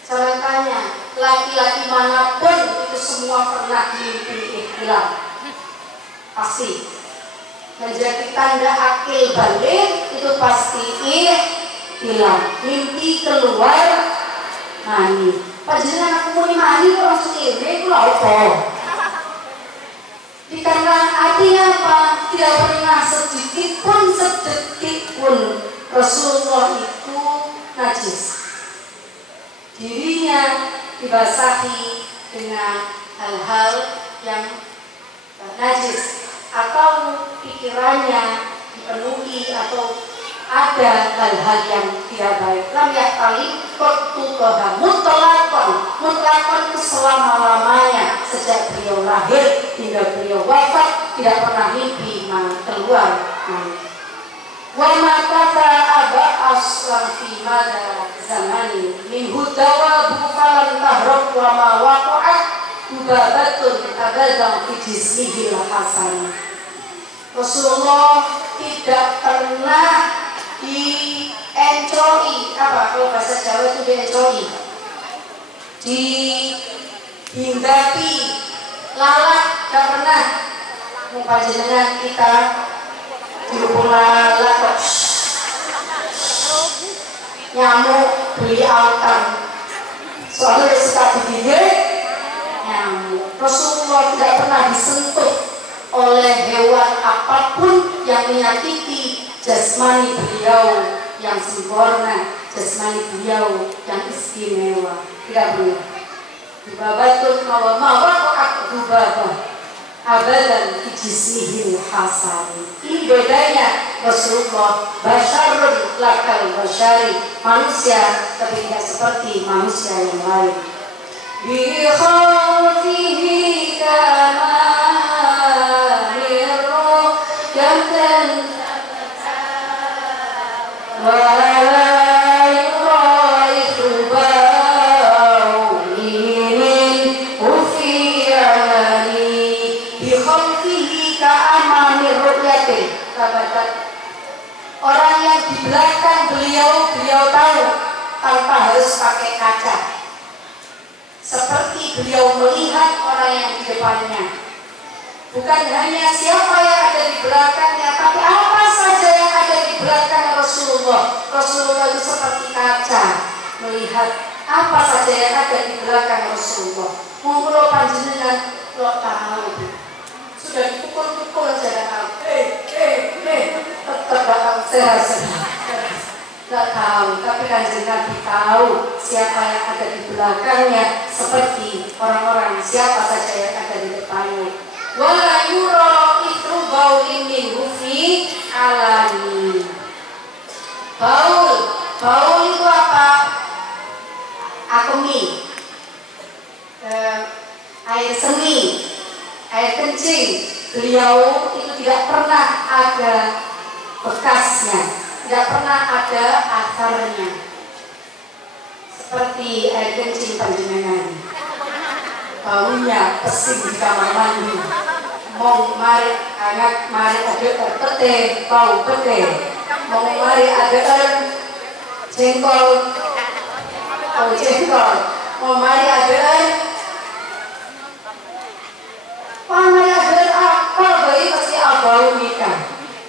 Saya tanya, laki-laki manapun itu itu semua pernah mimpi ihtilam. Pasti. Menjadi tanda akil balik itu pasti ihtilam. Mimpi keluar mani. Panjenengan aku muni mani kok langsung ini ku lha apa? Dikarenakan artinya apa? Tidak pernah sedikit pun Rasulullah itu najis. Dirinya dibasahi dengan hal-hal yang najis, atau pikirannya dipenuhi atau ada hal-hal yang tidak baik. Lam yahtali qattuha mutlaqan itu selama-lamanya, sejak beliau lahir hingga beliau wafat tidak pernah mimpi keluar mani. Wa makata aba aslan fi mada zamani min hudawa bufalan tahrab wa ma waqa'at mubabatun abadan fi jismihil hasan. Rasulullah tidak pernah diencoi, apa kalau bahasa Jawa itu diencoi, dihinggapi, lalat, tidak pernah. Panjenengan kita dirubung lalat kok nyamuk beli autan, soalnya suka digigit nyamuk. Rasulullah tidak pernah disentuh oleh hewan apapun yang menyakiti jasmani beliau yang sempurna, jasmani beliau yang istimewa. Tidak boleh. Dubabatun mawaqa'at dubabah abadan fi jismihil hasan. Ini bedanya Rasulullah, basyarun lakal basyari, manusia tapi tidak seperti manusia yang lain. Bi khawfihi kama orang yang di belakang beliau tahu tanpa harus pakai kaca, seperti beliau melihat orang yang di depannya. Bukan hanya siapa yang ada di belakangnya, tapi apa saja yang ada di belakang Rasulullah. Rasulullah itu seperti kaca, melihat apa saja yang ada di belakang Rasulullah. Monggo panjenengan lo tahu, sudah dipukul-pukul saja tahu. Tetap sehat. Tidak tahu, tapi Kanjeng Nabi tahu siapa yang ada di belakangnya, seperti orang-orang siapa saja yang ada di depannya. Wala yura ithru baulin minhu fi alani. Baul itu apa? Akumi, air seni, air kencing. Beliau itu tidak pernah ada bekasnya, tidak pernah ada akarnya, seperti air kencing panjenengan. Baunya pesing di kamar mandi. Mau mari anak mari ada pete, bau pete. Mau mari ada jengkol, bau jengkol. Mau mari ada apa bayi pasti bau ikan.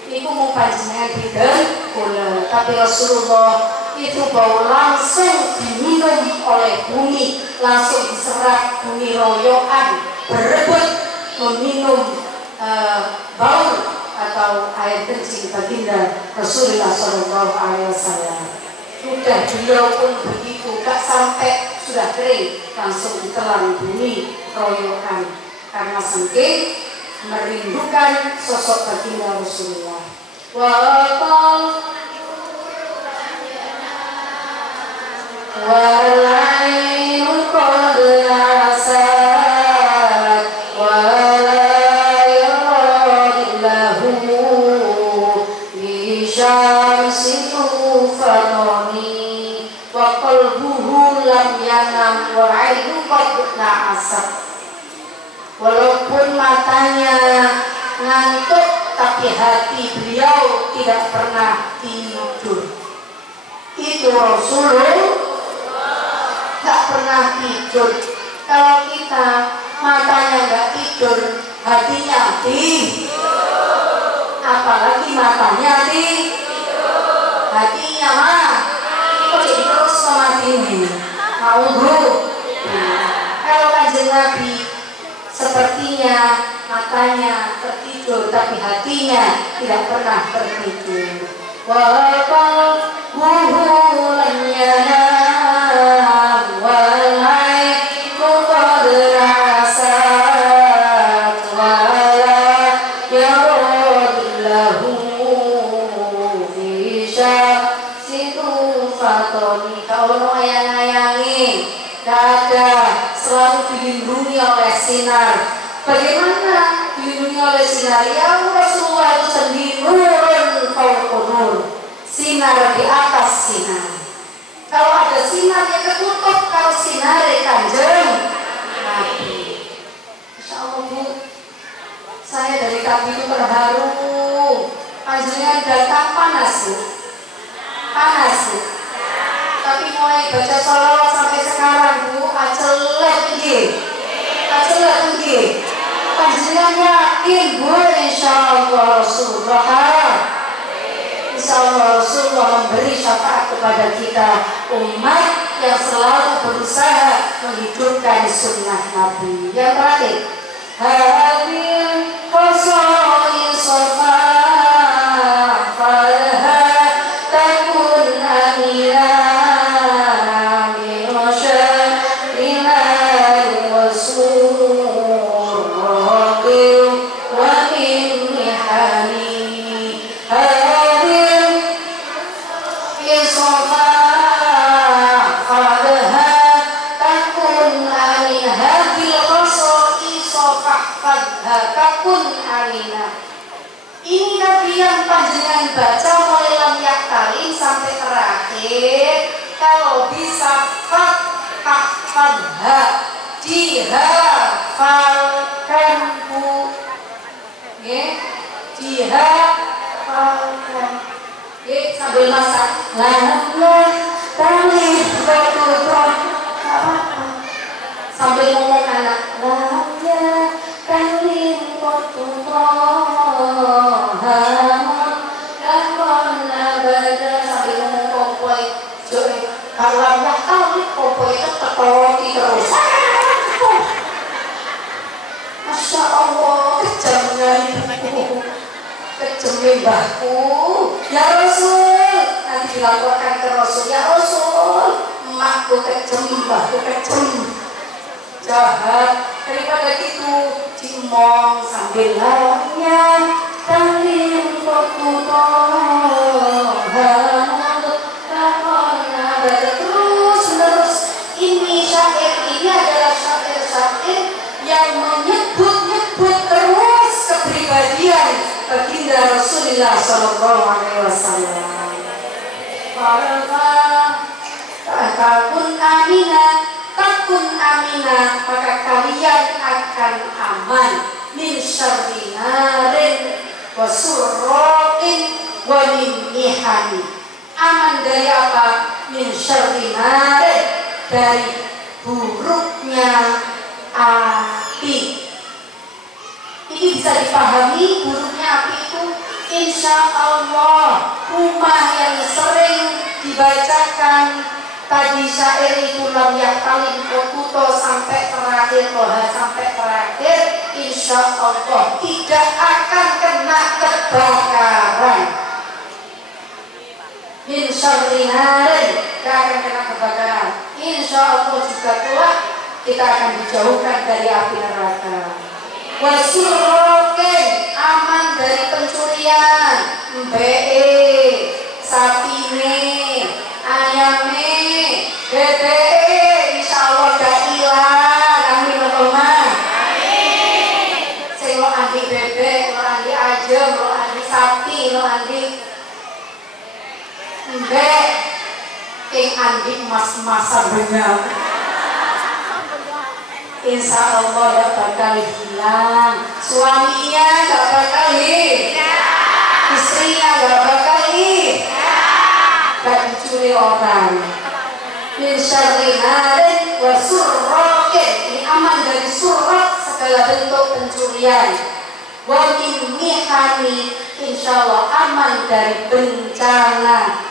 Ibu mau panjenengan tidak boleh, tapi Rasulullah itu bau langsung diminum oleh bumi, langsung diserap bumi royokan, berebut meminum bau atau air kencing baginda Rasulullah SAW. Sudah beliau pun begitu, gak sampai sudah kering langsung ditelan bumi royokan, karena saking merindukan sosok baginda Rasulullah. Walain qad asad wala yaradillahu bi syamsin fanoni wa qalbuhu lam yanam wa ainu qad asad. Walaupun matanya ngantuk, tapi hati beliau tidak pernah tidur. Itu Rasulullah tak pernah tidur. Kalau kita hatinya apalagi matanya hatinya mah kok jadi terus sama ini mau bro. Kalau Kanjeng Nabi sepertinya matanya tertidur tapi hatinya tidak pernah tertidur. Wa qalbuhu lam yanam wal aiqu qad rasat wa la yaradillahu fi syamsitu fatoni. Kalau ayang-ayangi ada selalu dilindungi oleh sinar. Bagaimana dilindungi oleh sinar? Ya Rasulullah itu sendiri nurun fauqunur, sinar di atas sinar. Kalau ada sinar ya ketutup, kalau sinar Kanjeng Nabi. Insya Allah Bu, saya dari kami itu terharu. Panjenengan datang panas Bu, panas Bu. Tapi mulai baca sholawat sampai sekarang Bu, acelek tinggi. Panjenengan yakin Bu, insyaallah Rasulullah memberi syafaat kepada kita umat yang selalu berusaha menghidupkan sunnah Nabi. Yang terakhir, hadil qasai safa falha takun amina min syarrina ini Nabi yang panjenengan baca mulai lam yaktarin sampai terakhir. Kalau bisa fadha dihafalkan Bu, dihafalkan sambil masak sambil ngomong anak terus. Masya Allah, kejamnya ibuku, kejamnya mbahku. Ya Rasul, nanti dilaporkan ke Rasul. Ya Rasul, emakku kejem, mbahku kejem, jahat. Daripada gitu, dimong sambil lawannya talim terus. Ini syair ini adalah syair-syair yang menyebut-nyebut terus kepribadian baginda Rasulullah Sallallahu Alaihi Wasallam. Takun amina, maka kalian akan aman min syarri narin wa surroqin wa min mihani. Aman dari apa? Min syarri narin, dari buruknya api. Ini bisa dipahami buruknya api itu insya Allah rumah yang sering dibacakan tadi syair itu lam yaktalim kokuto sampai terakhir insya Allah tidak akan kena kebakaran. Min syarri narin, tidak akan kena kebakaran. Insya Allah juga kelak kita akan dijauhkan dari api neraka. Wasurroken, aman dari pencurian, sapine, ayame, bebek, insya Allah gak hilang. Amin Allahumma. Amin. Lo andi bebek, lo andi ayam, lo andi sapi, lo andi bebek, ing andi mas-masan benar. Insya Allah gak bakal hilang. Suaminya gak bakal hilang, istrinya gak bakal hilang, gak dicuri orang. Min syarri narin wa surrokin, ini aman dari surrok, segala bentuk pencurian. Wa min mihani, insyaallah aman dari bencana.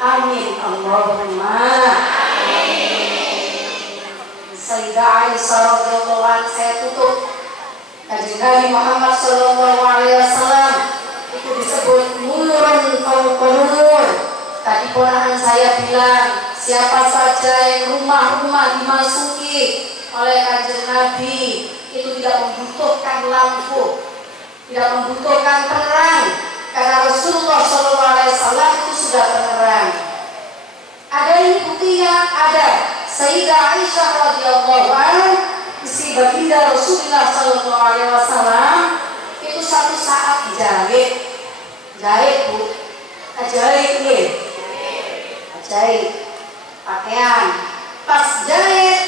Amin Allahumma amin. Sayyidah Aisyah radhiyallahu anha, saya tutup. Kanjeng Nabi Muhammad sallallahu alaihi wasallam itu disebut nurun fawqa nur. Tadi ponakan saya bilang, siapa saja yang rumah-rumah dimasuki oleh Kanjeng Nabi itu tidak membutuhkan lampu, tidak membutuhkan terang, karena Rasulullah SAW itu sudah penerang. Ada ini buktinya, ada Sayyidah Aisyah radhiyallahu anha, istri baginda Rasulullah SAW, itu satu saat jahit bu, jahit pakaian. Pas jahit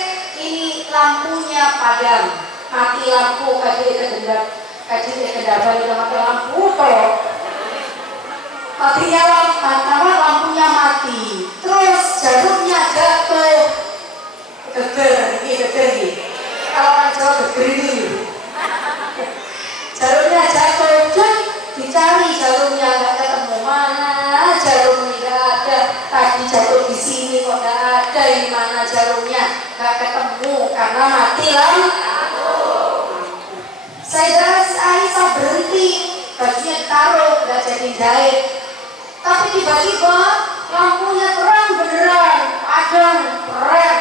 ini lampunya padam, mati lampu, kaji kedaban udah mati lampu toh. Matinya lampunya mati, terus jarumnya jatuh, geger. Kalau orang Jawa geger itu, jarumnya jatuh, dicari jarumnya nggak ketemu, mana jarumnya nggak ada. Tadi jatuh di sini kok nggak ada, di mana jarumnya nggak ketemu karena mati lampu. Sayyidah Aisyah berhenti, bajunya ditaruh, nggak jadi jahit. Tapi tiba-tiba lampunya terang beneran, padam, keren.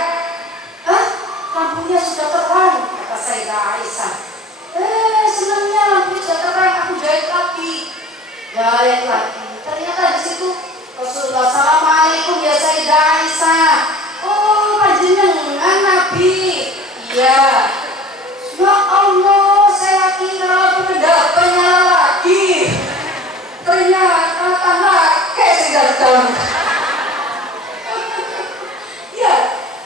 Lampunya sudah terang, kata Sayyidah Aisyah. Senangnya lampu sudah terang, aku jahit lagi. Ternyata di situ Rasulullah, Assalamualaikum ya Sayyidah Aisyah. Oh, panjenengan Nabi. Iya. Ya Allah, saya kira penedapan nyala lagi. Ternyata tambah kayak sedang. Ya,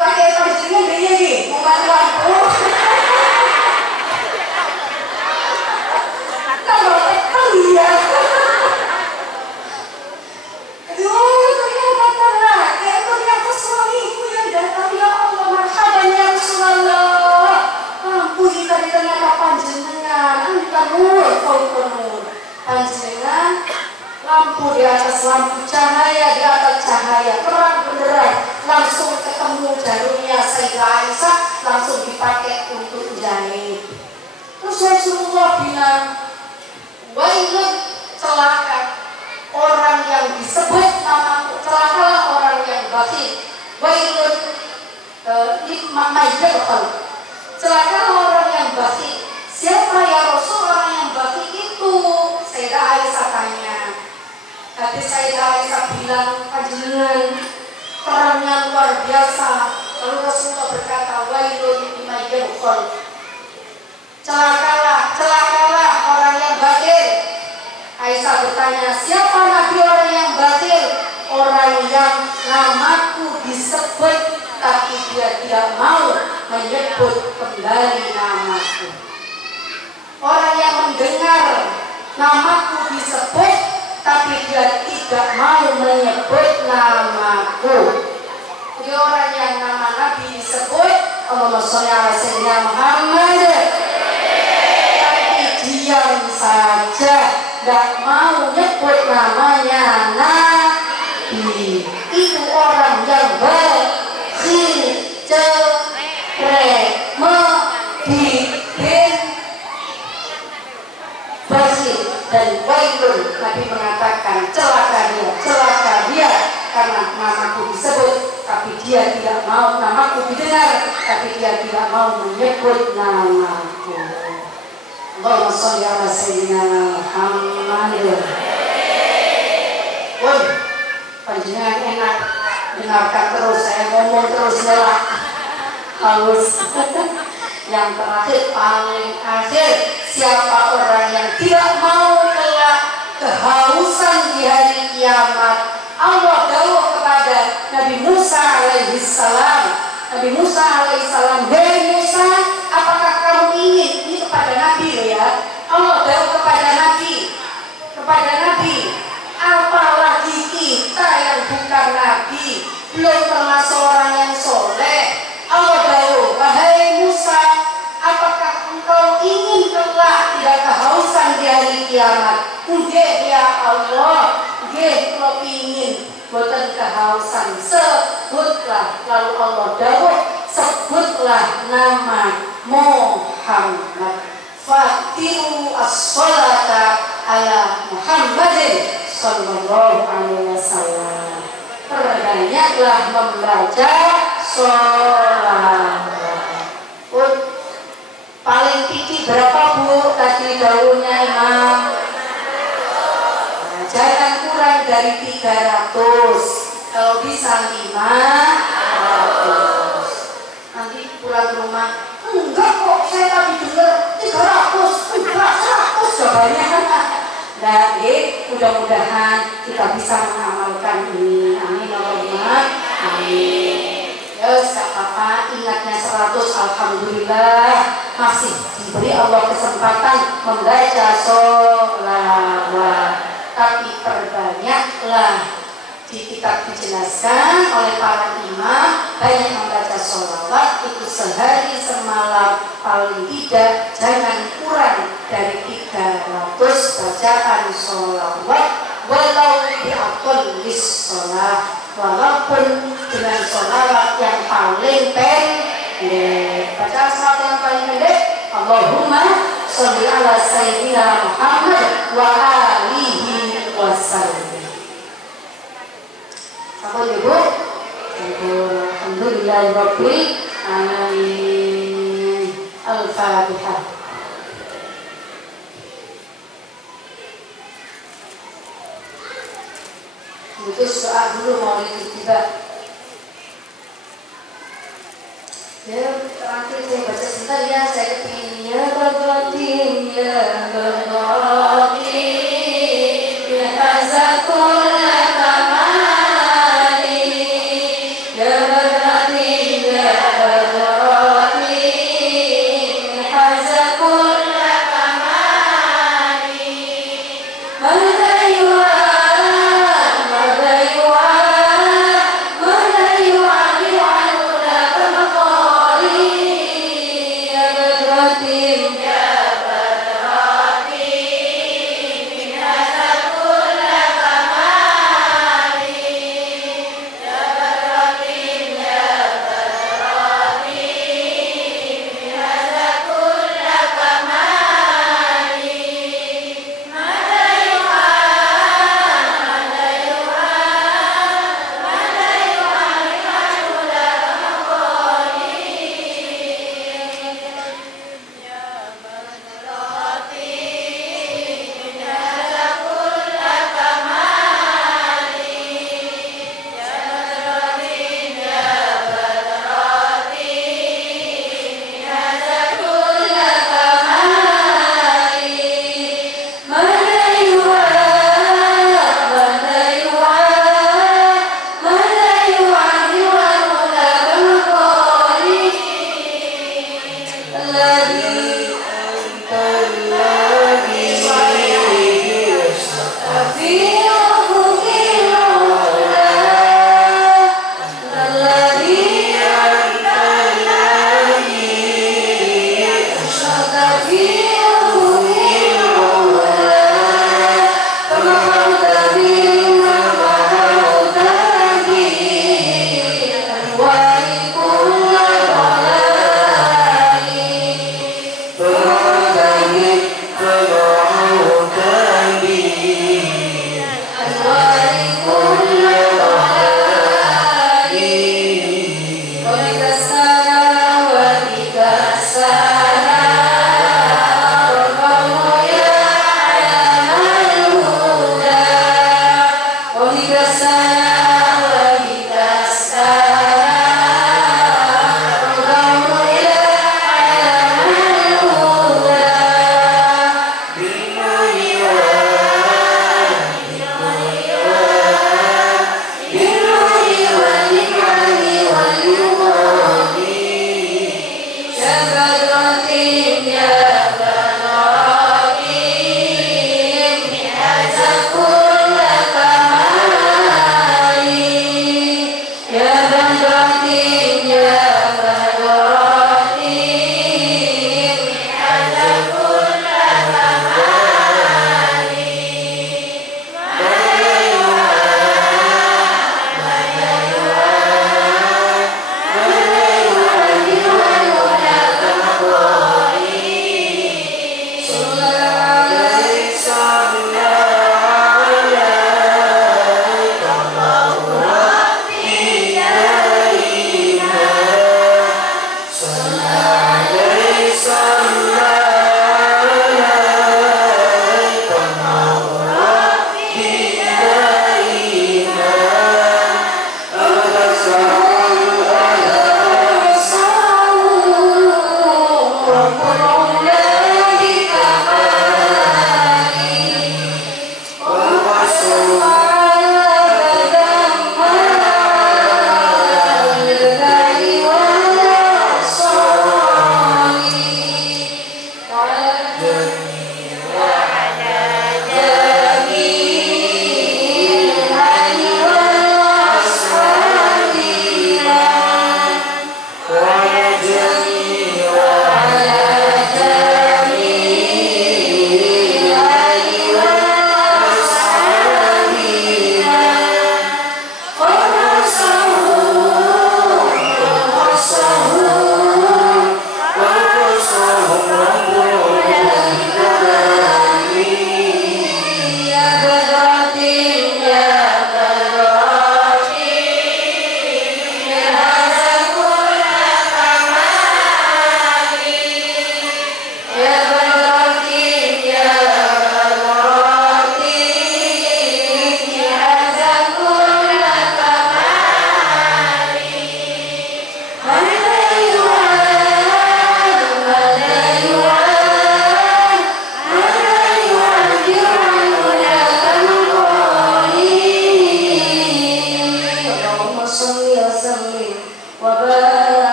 pakai panjenengan dia nih, mau mati lampu. Tambah iya. Aduh, ternyata terang. Ternyata suamiku yang datang, ya Allah, marhaban ya Rasulullah. Lampu kita ternyata panjenengan, anta nur, fawqa nur. Panjenengan lampu di atas lampu, cahaya di atas cahaya, terang benderang. Langsung ketemu jarumnya Sayyidah Aisyah, langsung dipakai untuk jahit. Terus Rasulullah bilang, wailun, celaka orang yang disebut namaku, celakalah orang yang bakhil. Wailun celakalah orang yang bakhil. Siapa ya Rasul orang yang bakhil itu? Sayyidah Aisyah tanya. Tapi Sayyidah Aisyah bilang, panjenengan terangnya luar biasa. Lalu Rasulullah berkata, wailun liman yabkhal. Celakalah orang yang bakhil. Aisyah bertanya, siapa Nabi orang yang bakhil? Orang yang namaku disebut tapi dia tidak mau menyebut kembali namaku. Orang yang mendengar namaku disebut tapi dia tidak mau menyebut namaku. Jadi orang yang nama Nabi disebut, Allahumma sholli ala sayyidina Muhammad, tapi diam saja, gak mau nyebut namanya Nabi. Itu orang yang dan wailun. Nabi mengatakan celaka dia karena namaku disebut tapi dia tidak mau, namaku didengar tapi dia tidak mau menyebut namaku. Allahumma sholli ala sayyidina Muhammad. Woi, panjenengan enak dengarkan terus, saya ngomong terus melak halus. Yang terakhir, paling akhir, siapa orang yang tidak mau kelak kehausan di hari kiamat? Allah dawuh kepada Nabi Musa alaihissalam. Nabi Musa alaihissalam, hei Musa, apakah kamu ingin? Ini kepada Nabi ya. Allah dawuh kepada Nabi, apalagi kita yang bukan Nabi, belum termasuk orang yang soleh. Allah dawuh, wahai Musa, Allah nggih kula pingin boten kehausan sebutlah lalu Allah dawuh sebutlah nama Muhammad fatiru as-salata ala Muhammadin sallallahu alaihi wasallam perbanyaklah membaca sholawat. Paling tinggi berapa Bu tadi daunnya Imam? Nah, jangan kurang dari 300, kalau bisa 500. Nanti pulang ke rumah enggak kok saya tadi dengar 300 enggak 100 jawabannya. Nah mudah-mudahan kita bisa mengamalkan ini, amin Allahumma amin. Yes, gak apa-apa, ingatnya 100 alhamdulillah masih diberi Allah kesempatan membaca sholawat. Tapi perbanyaklah, di kitab dijelaskan oleh para imam banyak membaca sholawat itu sehari semalam paling tidak jangan kurang dari 300 bacaan sholawat walau bi'aqallis sholat, walaupun dengan sholawat yang paling pendek. Bacaan sholawat yang paling pendek Allahumma sholli ala sayyidina Muhammad wa alihi wasallam. Apa Ibu? Alhamdulillahirabbil alamin. Al-Fatihah. Itu doa dulu mau tiba. Ya, terakhir saya baca sebentar ya, saya kepingin ya Bagodim ya Bagodim ya Hazakul الذي